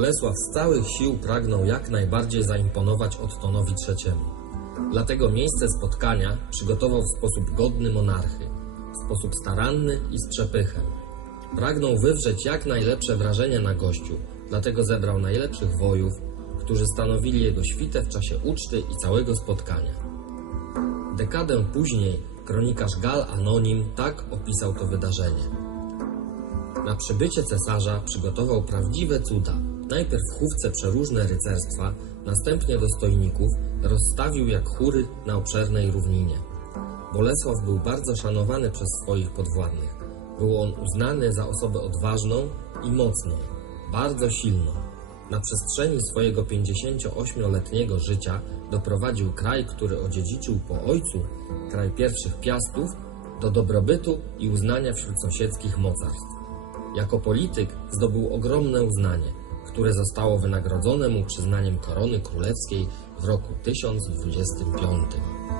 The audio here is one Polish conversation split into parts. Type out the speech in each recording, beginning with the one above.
Bolesław z całych sił pragnął jak najbardziej zaimponować Ottonowi III. Dlatego miejsce spotkania przygotował w sposób godny monarchy, w sposób staranny i z przepychem. Pragnął wywrzeć jak najlepsze wrażenie na gościu, dlatego zebrał najlepszych wojów, którzy stanowili jego świtę w czasie uczty i całego spotkania. Dekadę później kronikarz Gal Anonim tak opisał to wydarzenie. Na przybycie cesarza przygotował prawdziwe cuda. Najpierw chówce przeróżne rycerstwa, następnie dostojników rozstawił jak chóry na obszernej równinie. Bolesław był bardzo szanowany przez swoich podwładnych. Był on uznany za osobę odważną i mocną, bardzo silną. Na przestrzeni swojego 58-letniego życia doprowadził kraj, który odziedziczył po ojcu, kraj pierwszych piastów, do dobrobytu i uznania wśród sąsiedzkich mocarstw. Jako polityk zdobył ogromne uznanie, które zostało wynagrodzone mu przyznaniem korony królewskiej w roku 1025.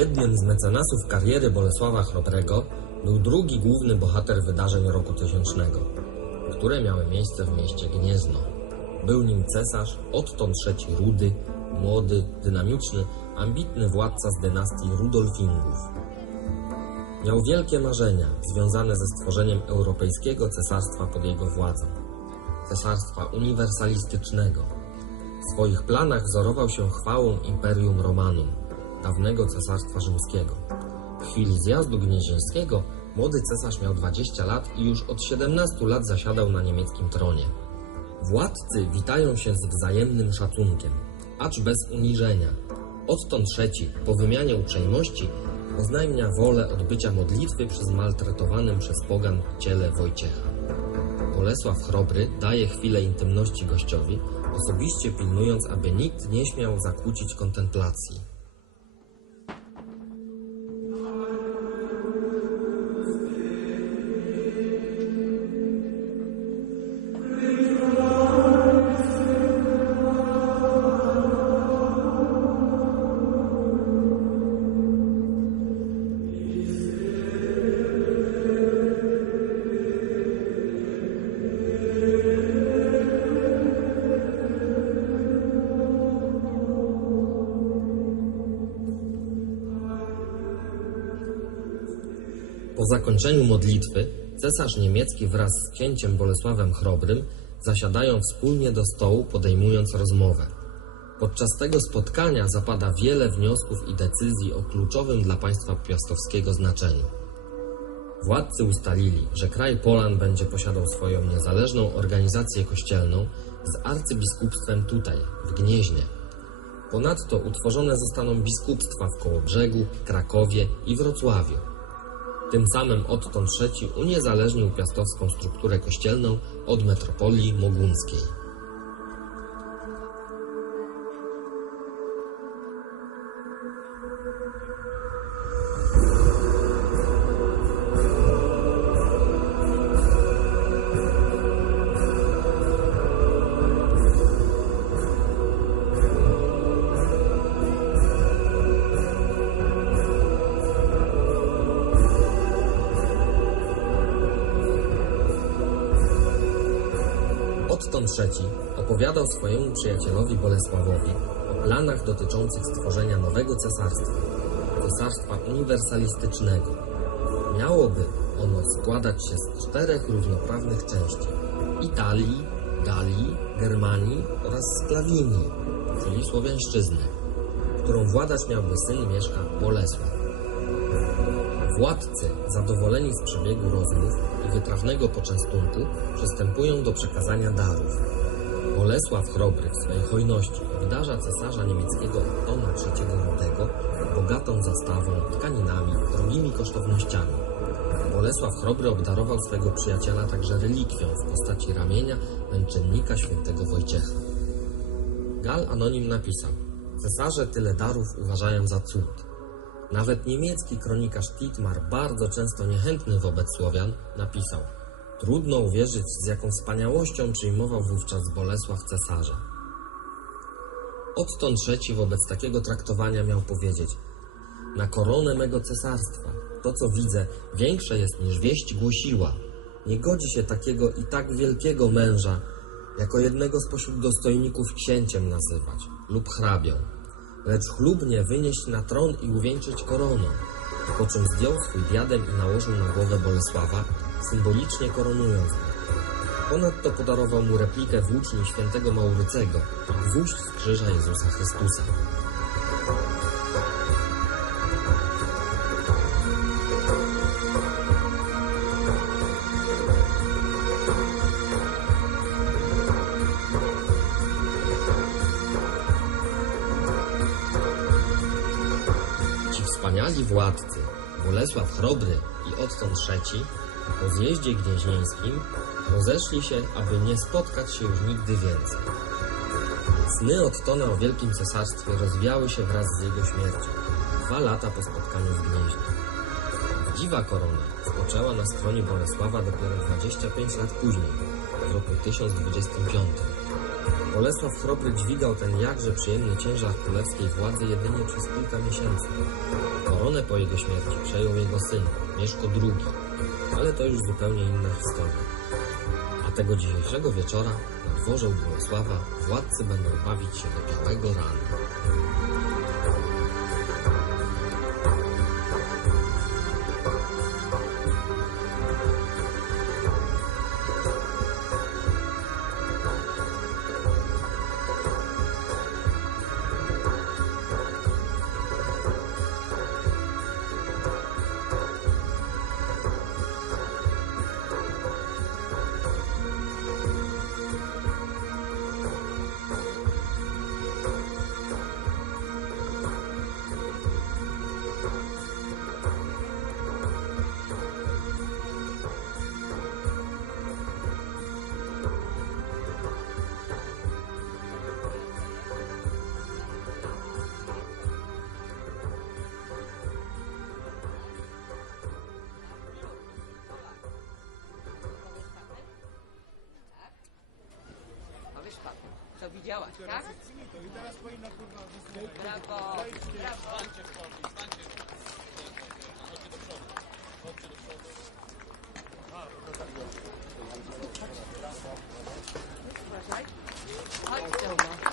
Jednym z mecenasów kariery Bolesława Chrobrego był drugi główny bohater wydarzeń roku tysięcznego, które miały miejsce w mieście Gniezno. Był nim cesarz Otton III Rudy, młody, dynamiczny, ambitny władca z dynastii Rudolfingów. Miał wielkie marzenia związane ze stworzeniem europejskiego cesarstwa pod jego władzą, cesarstwa uniwersalistycznego. W swoich planach wzorował się chwałą Imperium Romanum, dawnego cesarstwa rzymskiego. W chwili zjazdu gnieźnieńskiego młody cesarz miał 20 lat i już od 17 lat zasiadał na niemieckim tronie. Władcy witają się z wzajemnym szacunkiem, acz bez uniżenia. Odtąd trzeci, po wymianie uprzejmości, oznajmia wolę odbycia modlitwy przy zmaltretowanym przez pogan ciele Wojciecha. Bolesław Chrobry daje chwilę intymności gościowi, osobiście pilnując, aby nikt nie śmiał zakłócić kontemplacji. Po zakończeniu modlitwy cesarz niemiecki wraz z księciem Bolesławem Chrobrym zasiadają wspólnie do stołu, podejmując rozmowę. Podczas tego spotkania zapada wiele wniosków i decyzji o kluczowym dla państwa piastowskiego znaczeniu. Władcy ustalili, że kraj Polan będzie posiadał swoją niezależną organizację kościelną z arcybiskupstwem tutaj, w Gnieźnie. Ponadto utworzone zostaną biskupstwa w Kołobrzegu, Krakowie i Wrocławiu. Tym samym Otton III uniezależnił piastowską strukturę kościelną od metropolii mogunskiej. Otton III opowiadał swojemu przyjacielowi Bolesławowi o planach dotyczących stworzenia nowego cesarstwa, cesarstwa uniwersalistycznego. Miałoby ono składać się z czterech równoprawnych części Italii, Galii, Germanii oraz Sklawinii, czyli Słowiańszczyzny, którą władać miałby syn Mieszka Bolesław. Władcy, zadowoleni z przebiegu rozmów i wytrawnego poczęstunku, przystępują do przekazania darów. Bolesław Chrobry w swej hojności obdarza cesarza niemieckiego Ottona III Rudego bogatą zastawą, tkaninami, drogimi kosztownościami. Bolesław Chrobry obdarował swego przyjaciela także relikwią w postaci ramienia męczennika świętego Wojciecha. Gal Anonim napisał: Cesarze tyle darów uważają za cud. Nawet niemiecki kronikarz Titmar, bardzo często niechętny wobec Słowian, napisał: Trudno uwierzyć, z jaką wspaniałością przyjmował wówczas Bolesław cesarza. Otton III wobec takiego traktowania miał powiedzieć: Na koronę mego cesarstwa, to co widzę, większe jest niż wieść głosiła. Nie godzi się takiego i tak wielkiego męża, jako jednego spośród dostojników księciem nazywać lub hrabią, lecz chlubnie wynieść na tron i uwieńczyć koroną, po czym zdjął swój diadem i nałożył na głowę Bolesława, symbolicznie koronując go. Ponadto podarował mu replikę włóczni świętego Maurycego, gwóźdź z krzyża Jezusa Chrystusa. Wspaniali władcy, Bolesław Chrobry i Otton III, po zjeździe gnieźnieńskim rozeszli się, aby nie spotkać się już nigdy więcej. Sny Ottona o Wielkim Cesarstwie rozwijały się wraz z jego śmiercią, dwa lata po spotkaniu w Gnieźnie. Prawdziwa korona spoczęła na stronie Bolesława dopiero 25 lat później, w roku 1025. Bolesław Chrobry dźwigał ten jakże przyjemny ciężar królewskiej władzy jedynie przez kilka miesięcy. Koronę po jego śmierci przejął jego syn, Mieszko II, ale to już zupełnie inna historia. A tego dzisiejszego wieczora na dworze Bolesława władcy będą bawić się do białego rana. widziałaś, tak? I teraz powinna kurwa odzyskać. Brawo, brawo. Stańcie w stańcie. Chodźcie do przodu. Chodźcie do przodu. Uważaj. Chodź,